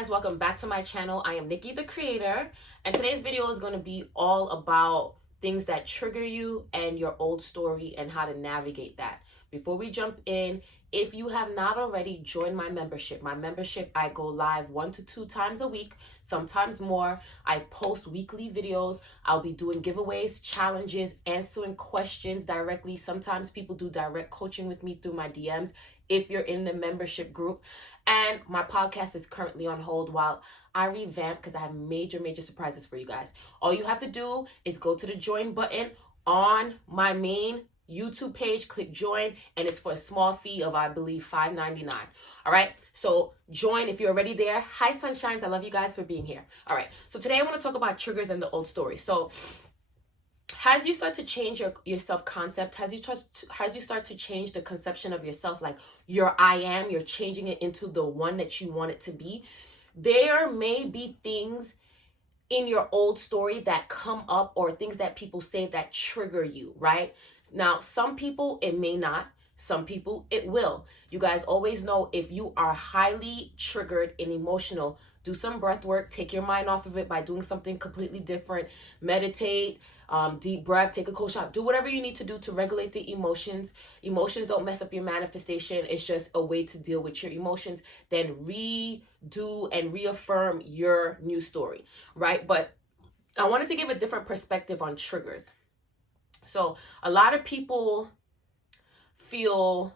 guys, welcome back to my channel. I am Nikki the Creator, and today's video is going to be all about things that trigger you and your old story and how to navigate that. Before we jump in, if you have not already joined my membership, I go live 1 to 2 times a week, sometimes more. I post weekly videos. I'll be doing giveaways, challenges, answering questions directly. Sometimes people do direct coaching with me through my DMs if you're in the membership group. And my podcast is currently on hold while I revamp, because I have major surprises for you guys. All you have to do is go to the join button on my main YouTube page, click join, and it's for a small fee of, I believe, $5.99. All right, so join if you're already there. Hi, sunshines. I love you guys for being here. All right, so today I want to talk about triggers and the old story. So as you start to change your self-concept, as you start to change the conception of yourself, like your I am, you're changing it into the one that you want it to be, there may be things in your old story that come up, or things that people say that trigger you, right? Now, some people, it may not. Some people, it will. You guys always know, if you are highly triggered and emotional, do some breath work, take your mind off of it by doing something completely different. Meditate, deep breath, take a cold shower, do whatever you need to do to regulate the emotions. Emotions don't mess up your manifestation. It's just a way to deal with your emotions. Then redo and reaffirm your new story, right? But I wanted to give a different perspective on triggers. So a lot of people feel,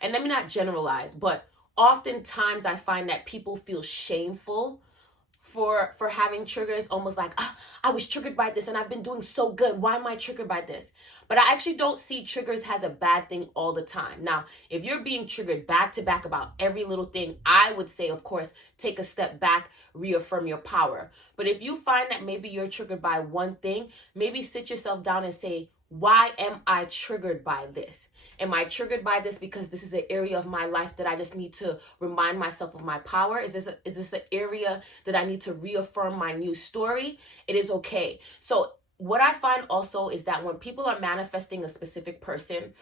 and let me not generalize, but oftentimes I find that people feel shameful for having triggers, almost like, I was triggered by this and I've been doing so good. Why am I triggered by this? But I actually don't see triggers as a bad thing all the time. Now, if you're being triggered back to back about every little thing, I would say, of course, take a step back, reaffirm your power. But if you find that maybe you're triggered by one thing, maybe sit yourself down and say, why am I triggered by this? Am I triggered by this because this is an area of my life that I just need to remind myself of my power? Is this an area that I need to reaffirm my new story? It is okay. So what I find also is that when people are manifesting a specific person,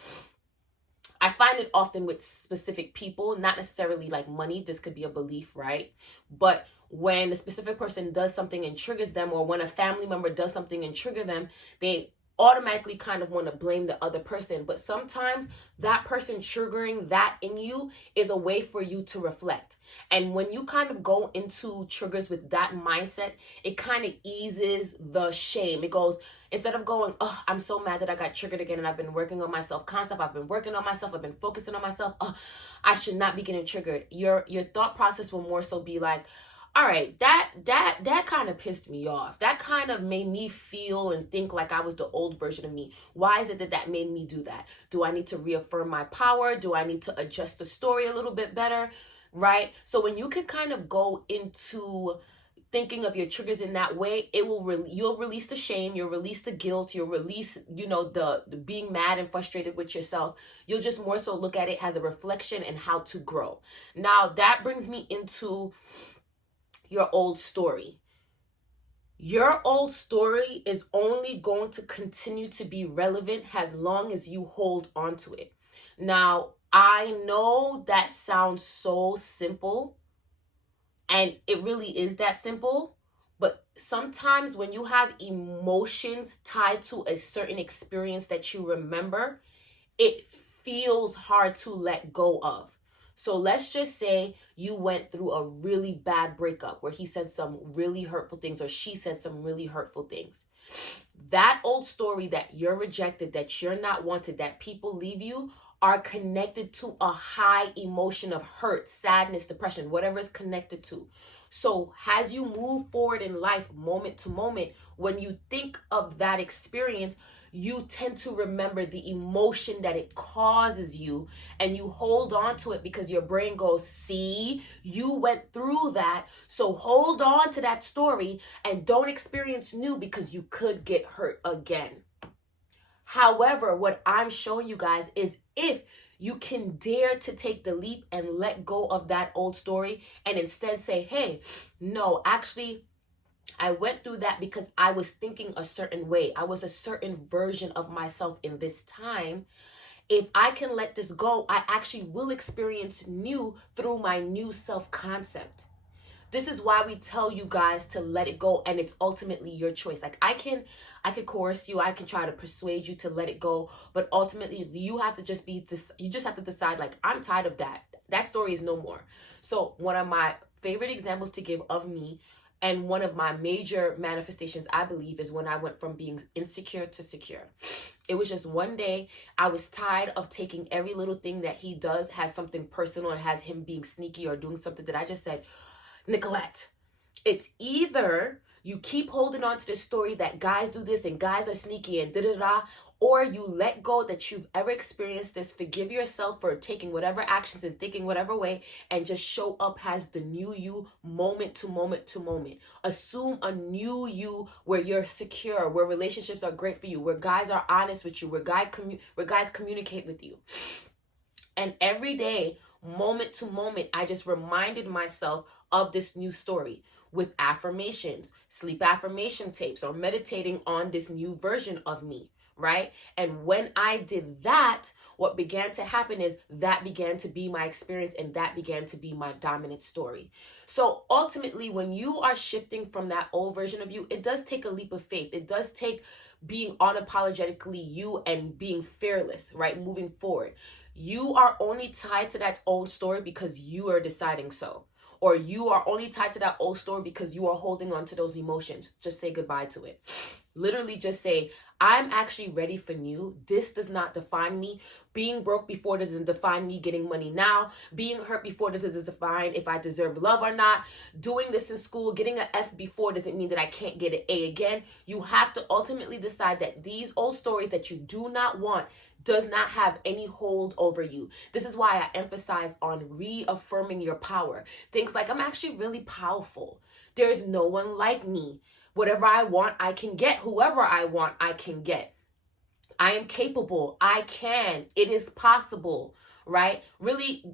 I find it often with specific people, not necessarily like money. This could be a belief, right? But when a specific person does something and triggers them, or when a family member does something and trigger them, they automatically kind of want to blame the other person. But sometimes that person triggering that in you is a way for you to reflect. And when you kind of go into triggers with that mindset, it kind of eases the shame. It goes, instead of going, oh, I'm so mad that I got triggered again and I've been working on my self-concept, I've been working on myself, I've been focusing on myself, oh, I should not be getting triggered. Your thought process will more so be like, all right, that kind of pissed me off. That kind of made me feel and think like I was the old version of me. Why is it that made me do that? Do I need to reaffirm my power? Do I need to adjust the story a little bit better? Right? So when you can kind of go into thinking of your triggers in that way, you'll release the shame, you'll release the guilt, you'll release, the being mad and frustrated with yourself. You'll just more so look at it as a reflection and how to grow. Now, that brings me into your old story. Your old story is only going to continue to be relevant as long as you hold on to it. Now, I know that sounds so simple, and it really is that simple, but sometimes when you have emotions tied to a certain experience that you remember, it feels hard to let go of. So let's just say you went through a really bad breakup where he said some really hurtful things, or she said some really hurtful things. That old story that you're rejected, that you're not wanted, that people leave you, are connected to a high emotion of hurt, sadness, depression, whatever it's connected to. So as you move forward in life, moment to moment, when you think of that experience, you tend to remember the emotion that it causes you, and you hold on to it because your brain goes, see, you went through that, so hold on to that story and don't experience new because you could get hurt again. However, what I'm showing you guys is, if you can dare to take the leap and let go of that old story and instead say, hey, no, actually, I went through that because I was thinking a certain way. I was a certain version of myself in this time. If I can let this go, I actually will experience new through my new self-concept. This is why we tell you guys to let it go, and it's ultimately your choice. Like I could coerce you, I can try to persuade you to let it go, but ultimately you have to just you just have to decide, like, I'm tired of that. That story is no more. So one of my favorite examples to give of me, and one of my major manifestations, I believe, is when I went from being insecure to secure. It was just one day, I was tired of taking every little thing that he does has something personal, and has him being sneaky or doing something, that I just said, Nicollette, it's either you keep holding on to the story that guys do this and guys are sneaky and da-da-da, or you let go that you've ever experienced this, forgive yourself for taking whatever actions and thinking whatever way, and just show up as the new you, moment to moment to moment. Assume a new you where you're secure, where relationships are great for you, where guys are honest with you, where guys communicate with you. And every day, moment to moment, I just reminded myself of this new story with affirmations, sleep affirmation tapes, or meditating on this new version of me, right? And when I did that, what began to happen is that began to be my experience, and that began to be my dominant story. So ultimately, when you are shifting from that old version of you, it does take a leap of faith. It does take being unapologetically you and being fearless, right? Moving forward. You are only tied to that old story because you are deciding so. Or you are only tied to that old story because you are holding on to those emotions. Just say goodbye to it. Literally just say, I'm actually ready for new. This does not define me. Being broke before doesn't define me getting money now. Being hurt before doesn't define if I deserve love or not. Doing this in school, getting an F before doesn't mean that I can't get an A again. You have to ultimately decide that these old stories that you do not want does not have any hold over you. This is why I emphasize on reaffirming your power. Things like, I'm actually really powerful. There's no one like me. Whatever I want, I can get. Whoever I want, I can get. I am capable. I can. It is possible, right? Really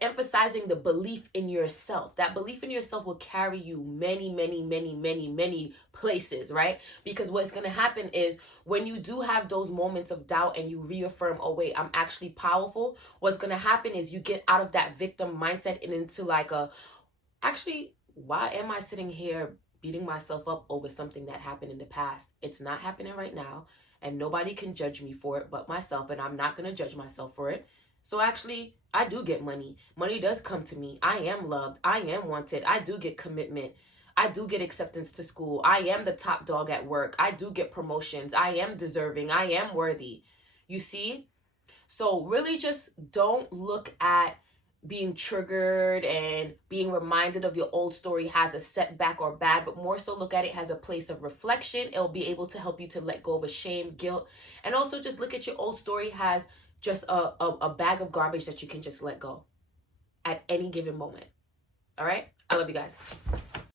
emphasizing the belief in yourself. That belief in yourself will carry you many, many, many, many, many places, right? Because what's going to happen is when you do have those moments of doubt and you reaffirm, oh wait, I'm actually powerful. What's going to happen is you get out of that victim mindset and into like actually, why am I sitting here beating myself up over something that happened in the past? It's not happening right now. And nobody can judge me for it but myself, and I'm not going to judge myself for it. So actually, I do get money. Money does come to me. I am loved. I am wanted. I do get commitment. I do get acceptance to school. I am the top dog at work. I do get promotions. I am deserving. I am worthy. You see? So really just don't look at being triggered and being reminded of your old story has a setback or bad, but more so look at it as a place of reflection. It'll be able to help you to let go of a shame, guilt, and also just look at your old story as just a bag of garbage that you can just let go at any given moment. All right? I love you guys.